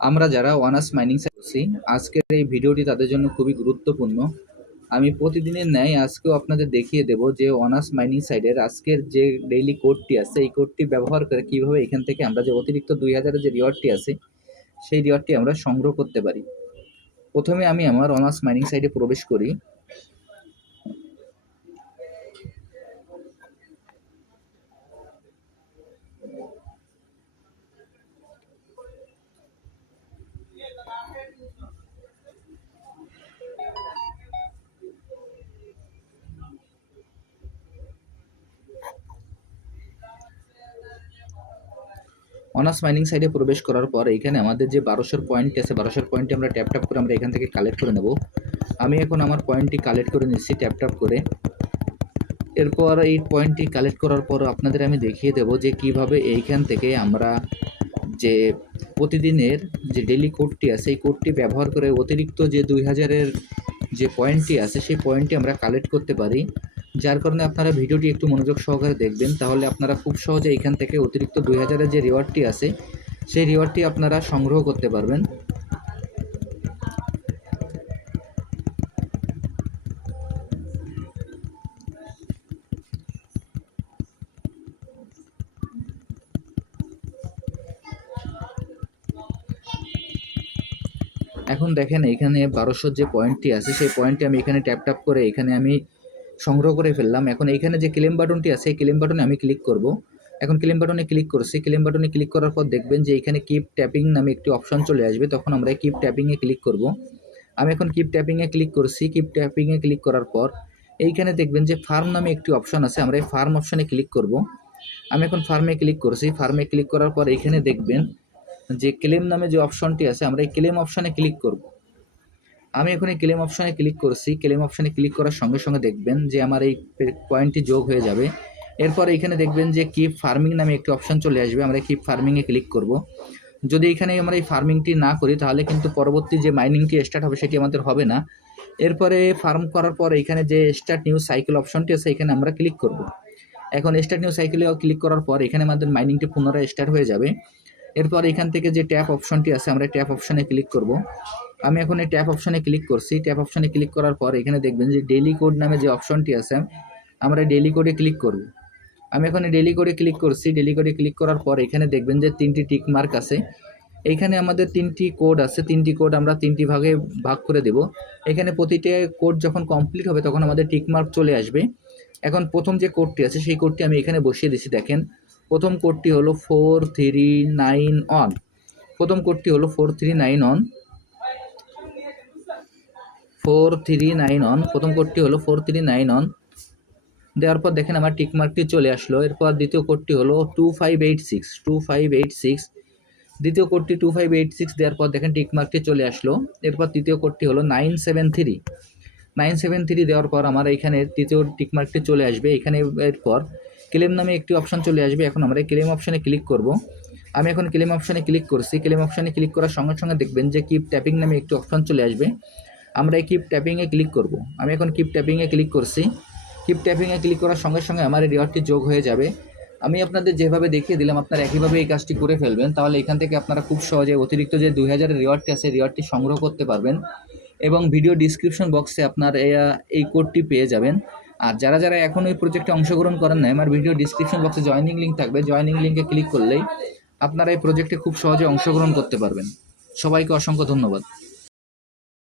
আমরা যারা ওয়ানাস মাইনিং করছি আজকের এই ভিডিওটি তাদের জন্য খুবই গুরুত্বপূর্ণ। আমি প্রতিদিনের ন্যায় আজকেও আপনাদের দেখিয়ে দেব যে ওয়ানাস মাইনিং সাইডের আজকের যে ডেইলি কোডটি আছে, এই কোডটি ব্যবহার করে কীভাবে এখান থেকে আমরা যে অতিরিক্ত দুই হাজারের যে রিওয়ার্ডটি আছে, সেই রিওয়ার্ডটি আমরা সংগ্রহ করতে পারি। প্রথমে আমি আমার অনার্স মাইনিং সাইডে প্রবেশ করি। অনার্স মাইনিং সাইডে প্রবেশ করার পর এখানে আমাদের যে বারোশোর পয়েন্ট আছে, বারোশোর পয়েন্টটি আমরা ট্যাপ ট্যাপ করে আমরা এখান থেকে কালেক্ট করে নেব। আমি এখন আমার পয়েন্টটি কালেক্ট করে নিচ্ছি ট্যাপ ট্যাপ করে। এরপর এই পয়েন্টটি কালেক্ট করার পর আপনাদের আমি দেখিয়ে দেব যে কীভাবে এইখান থেকে আমরা যে প্রতিদিনের যে ডেলি কোডটি আছে, এই কোডটি ব্যবহার করে অতিরিক্ত যে দুই হাজারের যে পয়েন্টটি আছে, সেই পয়েন্টটি আমরা কালেক্ট করতে পারি। যার কারণে আপনারা ভিডিওটি একটু মনোযোগ সহকারে দেখবেন, তাহলে আপনারা খুব সহজে এখান থেকে অতিরিক্ত দুই হাজারের যে রিওয়ার্ডটি আছে, সেই রিওয়ার্ডটি আপনারা সংগ্রহ করতে পারবেন। এখন দেখেন, এখানে বারোশোর যে পয়েন্টটি আছে, সেই পয়েন্টটি আমি এখানে ট্যাপ ট্যাপ করে এখানে আমি সংগ্রহ করে ফেললাম। এখন এইখানে যে ক্লেম বাটনটি আছে, এই ক্লেম বাটনে আমি ক্লিক করব। এখন ক্লেম বাটনে ক্লিক করছি। ক্লেম বাটনে ক্লিক করার পর দেখবেন যে এখানে কিপ ট্যাপিং নামে একটি অপশন চলে আসবে। তখন আমরা কিপ ট্যাপিংয়ে ক্লিক করব। আমি এখন কিপ ট্যাপিংয়ে ক্লিক করছি। কিপ ট্যাপিংয়ে ক্লিক করার পর এইখানে দেখবেন যে ফার্ম নামে একটি অপশন আছে। আমরা এই ফার্ম অপশনে ক্লিক করব। আমি এখন ফার্মে ক্লিক করছি। ফার্মে ক্লিক করার পর এইখানে দেখবেন যে ক্লেম নামে যে অপশনটি আছে, আমরা এই ক্লেম অপশনে ক্লিক করব। আমি এখন এই ক্লেম অপশনে ক্লিক করছি। ক্লেম অপশানে ক্লিক করার সঙ্গে সঙ্গে দেখবেন যে আমার এই পয়েন্টটি যোগ হয়ে যাবে। এরপর এখানে দেখবেন যে কিপ ফার্মিং নামে একটি অপশন চলে আসবে। আমরা কিপ ফার্মিংয়ে ক্লিক করব। যদি এখানে আমরা এই ফার্মিংটি না করি, তাহলে কিন্তু পরবর্তী যে মাইনিংটি স্টার্ট হবে সেটি আমাদের হবে না। এরপরে ফার্ম করার পর এখানে যে স্টার্ট নিউ সাইকেল অপশনটি আছে, এখানে আমরা ক্লিক করব। এখন স্টার্ট নিউ সাইকেলে ক্লিক করার পর এখানে আমাদের মাইনিংটি পুনরায় স্টার্ট হয়ে যাবে। এরপর এখান থেকে যে ট্যাপ অপশনটি আছে, আমরা ট্যাপ অপশনে ক্লিক করব। আমি এখন এই ট্যাপ অপশনে ক্লিক করছি। ট্যাপ অপশনে ক্লিক করার পর এখানে দেখবেন যে ডেলি কোড নামে যে অপশনটি আছে, আমরা ডেলি কোডে ক্লিক করব। আমি এখন ডেলি কোডে ক্লিক করছি। ডেলি কোডে ক্লিক করার পর এখানে দেখবেন যে তিনটি টিক মার্ক আছে। এইখানে আমাদের তিনটি কোড আছে। তিনটি কোড আমরা তিনটি ভাগে ভাগ করে দেব। এখানে প্রতিটি কোড যখন কমপ্লিট হবে তখন আমাদের টিক মার্ক চলে আসবে। এখন প্রথম যে কোডটি আছে, সেই কোডটি আমি এখানে বসিয়ে দিছি, দেখেন। প্রথম কোডটি হলো ফোর থ্রি নাইন অন প্রথম কোডটি হলো ফোর থ্রি নাইন অন ফোর থ্রি নাইন অন প্রথম কোডটি হলো ফোর থ্রি নাইন অন দেওয়ার পর দেখেন আমার টিকমার্কটি চলে আসলো। এরপর দ্বিতীয় কোডটি হলো two five eight six two five eight six দ্বিতীয় কোডটি টু ফাইভ এইট সিক্স দেওয়ার পর দেখেন টিকমার্কটি চলে আসলো। এরপর তৃতীয় কোডটি হলো nine seven three nine seven three দেওয়ার পর আমার এখানে তৃতীয় টিকমার্কটি চলে আসবে। এখানে এরপর ক্লেম নামে একটি অপশন চলে আসবে। এখন আমরা ক্লেম অপশানে ক্লিক করব। আমি এখন ক্লেম অপশানে ক্লিক করছি। ক্লেম অপশানে ক্লিক করার সঙ্গে সঙ্গে দেখবেন যে কিপ ট্যাপিং নামে একটি অপশন চলে আসবে। আমরা এই কিপ ট্যাপিংয়ে ক্লিক করব। আমি এখন কিপ ট্যাপিংয়ে ক্লিক করছি। কিপ ট্যাপিংয়ে ক্লিক করার সঙ্গে সঙ্গে আমার এই রিওয়ার্ডটি যোগ হয়ে যাবে? আমি আপনাদের যেভাবে দেখিয়ে দিলাম, আপনারা একইভাবে এই কাজটি করে ফেলবেন, তাহলে এখান থেকে আপনারা খুব সহজে অতিরিক্ত যে দুই হাজারের রিওয়ার্ডটি আছে রিওয়ার্ডটি সংগ্রহ করতে পারবেন এবং ভিডিও ডিসক্রিপশন বক্সে আপনার এই কোডটি পেয়ে যাবেন। আর যারা যারা এখন ওই প্রজেক্টে অংশগ্রহণ করেন নাই, আমার ভিডিও ডিসক্রিপশন বক্সে জয়নিং লিঙ্ক থাকবে। জয়নিং লিঙ্কে ক্লিক করলেই আপনারা এই প্রজেক্টে খুব সহজে অংশগ্রহণ করতে পারবেন। সবাইকে অসংখ্য ধন্যবাদ।